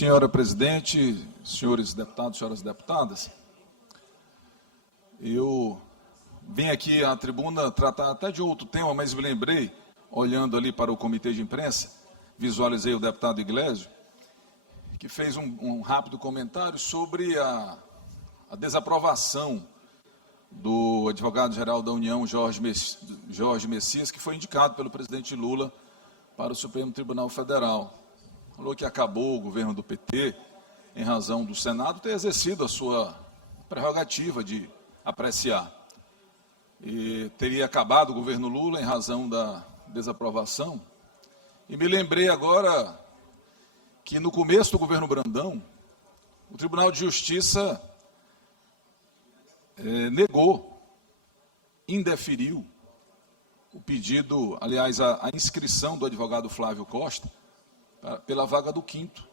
Senhora presidente, senhores deputados, senhoras deputadas, eu vim aqui à tribuna tratar até de outro tema, mas me lembrei, olhando ali para o comitê de imprensa, visualizei o deputado Iglesias, que fez um rápido comentário sobre a desaprovação do advogado-geral da União, Jorge Messias, que foi indicado pelo presidente Lula para o Supremo Tribunal Federal. Falou que acabou o governo do PT, em razão do Senado ter exercido a sua prerrogativa de apreciar. E teria acabado o governo Lula em razão da desaprovação. E me lembrei agora que no começo do governo Brandão, o Tribunal de Justiça negou, indeferiu o pedido, aliás, a inscrição do advogado Flávio Costa pela vaga do quinto.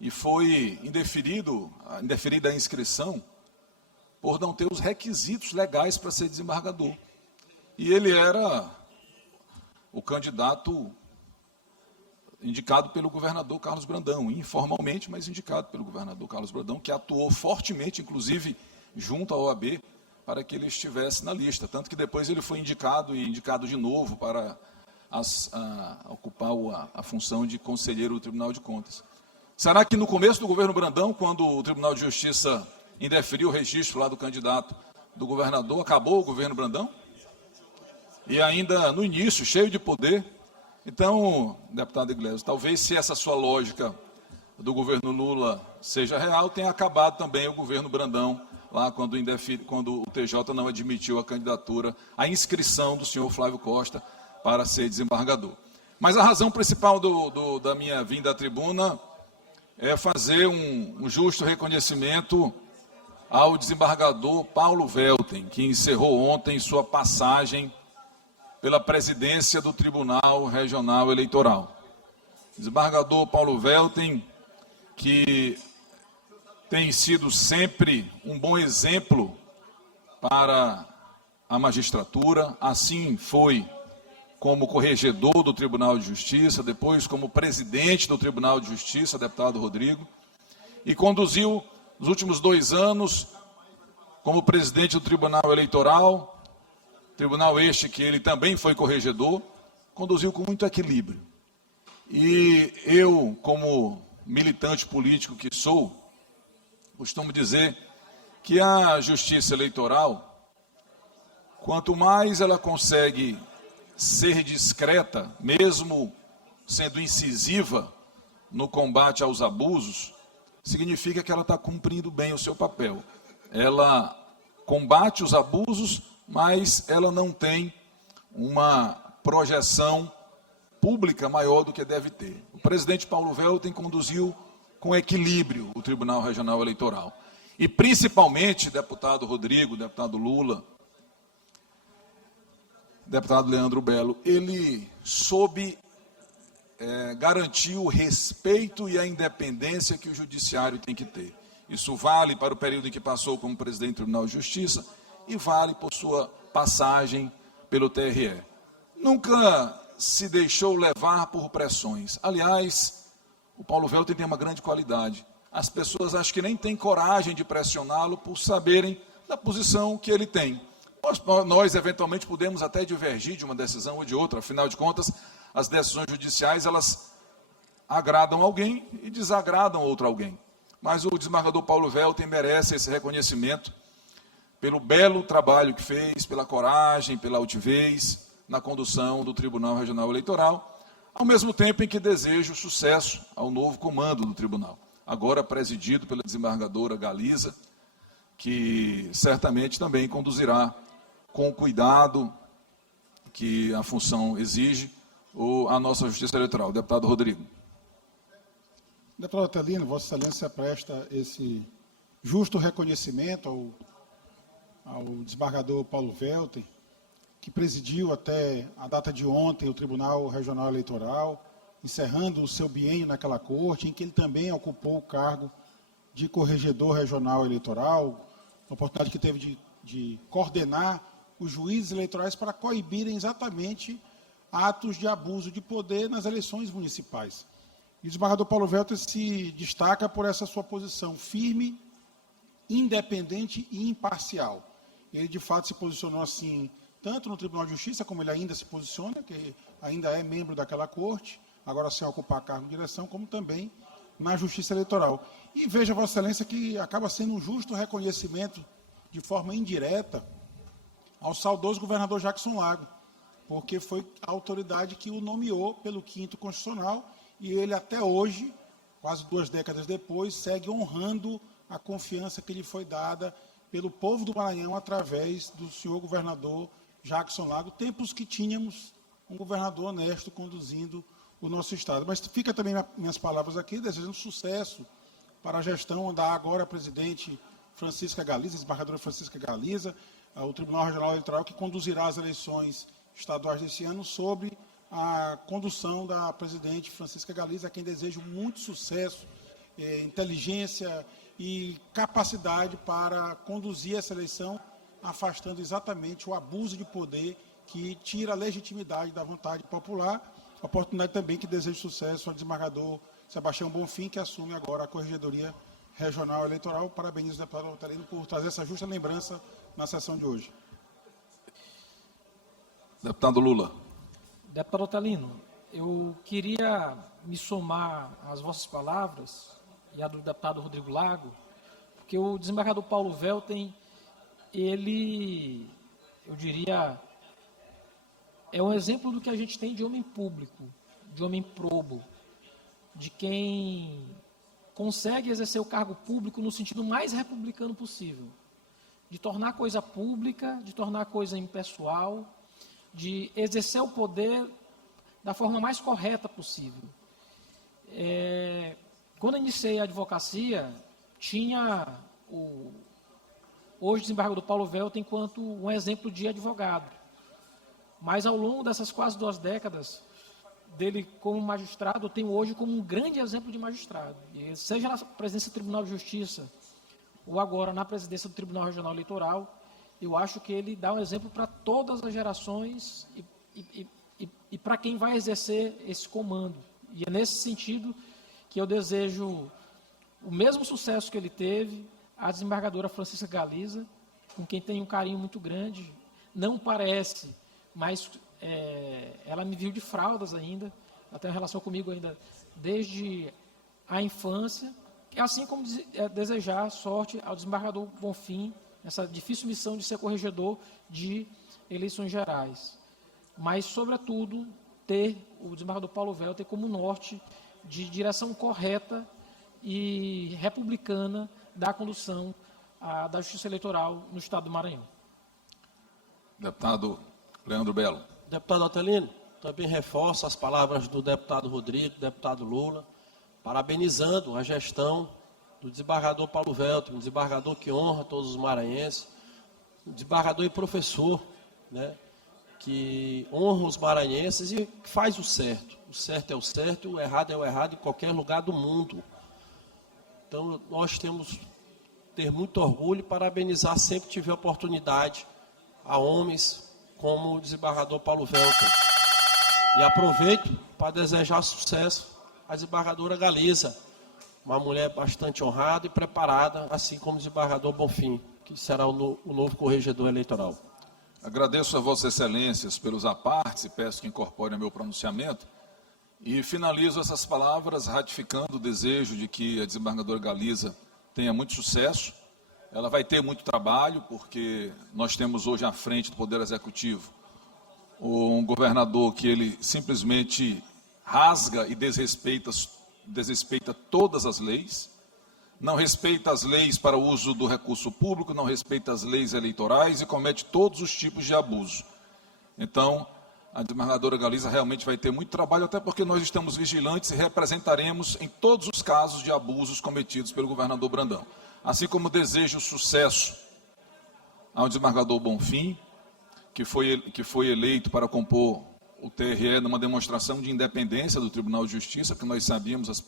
E foi indeferida a inscrição por não ter os requisitos legais para ser desembargador. E ele era o candidato indicado pelo governador Carlos Brandão, informalmente, mas indicado pelo governador Carlos Brandão, que atuou fortemente, inclusive, junto à OAB, para que ele estivesse na lista. Tanto que depois ele foi indicado de novo para ocupar a função de conselheiro do Tribunal de Contas. Será que no começo do governo Brandão, quando o Tribunal de Justiça indeferiu o registro lá do candidato do governador, acabou o governo Brandão? E ainda no início, cheio de poder. Então, deputado Iglesias, talvez se essa sua lógica do governo Lula seja real, tenha acabado também o governo Brandão, lá quando o TJ não admitiu a candidatura, a inscrição do senhor Flávio Costa para ser desembargador. Mas a razão principal da minha vinda à tribuna é fazer um justo reconhecimento ao desembargador Paulo Welten, que encerrou ontem sua passagem pela presidência do Tribunal Regional Eleitoral. Desembargador Paulo Welten, que tem sido sempre um bom exemplo para a magistratura, assim foi como corregedor do Tribunal de Justiça, depois como presidente do Tribunal de Justiça, deputado Rodrigo, e conduziu nos últimos 2 anos como presidente do Tribunal Eleitoral, tribunal este que ele também foi corregedor, conduziu com muito equilíbrio. E eu, como militante político que sou, costumo dizer que a justiça eleitoral, quanto mais ela consegue ser discreta, mesmo sendo incisiva no combate aos abusos, significa que ela está cumprindo bem o seu papel. Ela combate os abusos, mas ela não tem uma projeção pública maior do que deve ter. O presidente Paulo Welten conduziu com equilíbrio o Tribunal Regional Eleitoral. E principalmente, deputado Rodrigo, deputado Lula, deputado Leandro Belo, ele soube garantir o respeito e a independência que o judiciário tem que ter. Isso vale para o período em que passou como presidente do Tribunal de Justiça e vale por sua passagem pelo TRE. Nunca se deixou levar por pressões. Aliás, o Paulo Welten tem uma grande qualidade. As pessoas acho que nem têm coragem de pressioná-lo por saberem da posição que ele tem. Nós, eventualmente, podemos até divergir de uma decisão ou de outra. Afinal de contas, as decisões judiciais, elas agradam alguém e desagradam outro alguém. Mas o desembargador Paulo Welten merece esse reconhecimento pelo belo trabalho que fez, pela coragem, pela altivez na condução do Tribunal Regional Eleitoral, ao mesmo tempo em que desejo sucesso ao novo comando do tribunal, agora presidido pela desembargadora Galiza, que certamente também conduzirá com o cuidado que a função exige a nossa Justiça Eleitoral. Deputado Rodrigo. Deputado Atelino, Vossa Excelência presta esse justo reconhecimento ao desembargador Paulo Welten, que presidiu até a data de ontem o Tribunal Regional Eleitoral, encerrando o seu biênio naquela corte, em que ele também ocupou o cargo de corregedor regional eleitoral, a oportunidade que teve de coordenar os juízes eleitorais para coibirem exatamente atos de abuso de poder nas eleições municipais. E o desembargador Paulo Welter se destaca por essa sua posição firme, independente e imparcial. Ele, de fato, se posicionou assim, tanto no Tribunal de Justiça, como ele ainda se posiciona, que ainda é membro daquela corte, agora sem ocupar cargo de direção, como também na Justiça Eleitoral. E veja, Vossa Excelência, que acaba sendo um justo reconhecimento, de forma indireta, ao saudoso governador Jackson Lago, porque foi a autoridade que o nomeou pelo 5º Constitucional, e ele até hoje, quase 2 décadas depois, segue honrando a confiança que lhe foi dada pelo povo do Maranhão através do senhor governador Jackson Lago, tempos que tínhamos um governador honesto conduzindo o nosso Estado. Mas fica também minhas palavras aqui, desejando sucesso para a gestão da agora presidente Francisca Galiza, desembargadora Francisca Galiza, o Tribunal Regional Eleitoral, que conduzirá as eleições estaduais desse ano, sob a condução da presidente Francisca Galiza, a quem desejo muito sucesso, inteligência e capacidade para conduzir essa eleição, afastando exatamente o abuso de poder que tira a legitimidade da vontade popular. Oportunidade também que desejo sucesso ao desembargador Sebastião Bonfim, que assume agora a Corregedoria Regional Eleitoral. Parabenizo o deputado Otelino por trazer essa justa lembrança na sessão de hoje. Deputado Lula. Deputado Otelino, eu queria me somar às vossas palavras e a do deputado Rodrigo Lago, porque o desembargador Paulo Welter, ele, eu diria, é um exemplo do que a gente tem de homem público, de homem probo, de quem consegue exercer o cargo público no sentido mais republicano possível, de tornar a coisa pública, de tornar a coisa impessoal, de exercer o poder da forma mais correta possível. Quando eu iniciei a advocacia, tinha hoje o desembargador Paulo Welter enquanto um exemplo de advogado. Mas ao longo dessas quase 2 décadas dele como magistrado, eu tenho hoje como um grande exemplo de magistrado. E seja na presidência do Tribunal de Justiça ou agora na presidência do Tribunal Regional Eleitoral, eu acho que ele dá um exemplo para todas as gerações e para quem vai exercer esse comando. E é nesse sentido que eu desejo o mesmo sucesso que ele teve à desembargadora Francisca Galiza, com quem tenho um carinho muito grande. Não parece, mas ela me viu de fraldas ainda, ela tem uma relação comigo ainda desde a infância, assim como desejar sorte ao desembargador Bonfim, nessa difícil missão de ser corregedor de eleições gerais. Mas, sobretudo, ter o desembargador Paulo Welter como norte de direção correta e republicana da condução da Justiça Eleitoral no Estado do Maranhão. Deputado Leandro Belo. Deputado Otelino, também reforço as palavras do deputado Rodrigo, do deputado Lula, parabenizando a gestão do desembargador Paulo Welter, um desembargador que honra todos os maranhenses, um desembargador e professor, né, que honra os maranhenses e faz o certo. O certo é o certo, o errado é o errado em qualquer lugar do mundo. Então, nós temos que ter muito orgulho e parabenizar sempre que tiver oportunidade a homens como o desembargador Paulo Welter. E aproveito para desejar sucesso à desembargadora Galiza, uma mulher bastante honrada e preparada, assim como o desembargador Bonfim, que será o novo corregedor eleitoral. Agradeço a Vossas Excelências pelos apartes e peço que incorporem meu pronunciamento. E finalizo essas palavras ratificando o desejo de que a desembargadora Galiza tenha muito sucesso. Ela vai ter muito trabalho, porque nós temos hoje à frente do Poder Executivo um governador que ele simplesmente rasga e desrespeita todas as leis, não respeita as leis para o uso do recurso público, não respeita as leis eleitorais e comete todos os tipos de abuso. Então, a desembargadora Galiza realmente vai ter muito trabalho, até porque nós estamos vigilantes e representaremos em todos os casos de abusos cometidos pelo governador Brandão. Assim como desejo sucesso ao desembargador Bonfim, que foi eleito para compor o TRE numa demonstração de independência do Tribunal de Justiça, porque nós sabíamos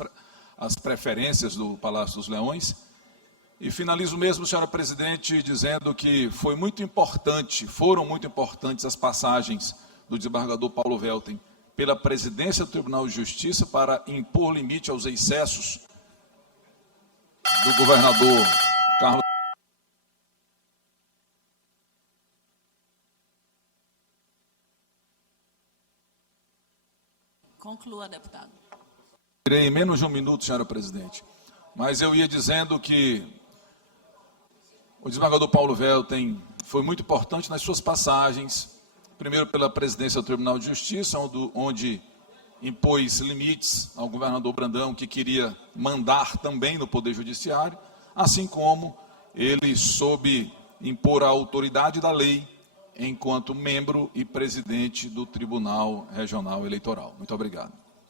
as preferências do Palácio dos Leões. E finalizo mesmo, senhora presidente, dizendo que foram muito importantes as passagens do desembargador Paulo Welter pela presidência do Tribunal de Justiça para impor limite aos excessos do governador Carlos. Conclua, deputado. Irei em menos de um minuto, senhora presidente. Mas eu ia dizendo que o desembargador Paulo Velten foi muito importante nas suas passagens, primeiro pela presidência do Tribunal de Justiça, onde impôs limites ao governador Brandão, que queria mandar também no Poder Judiciário, assim como ele soube impor a autoridade da lei enquanto membro e presidente do Tribunal Regional Eleitoral. Muito obrigado.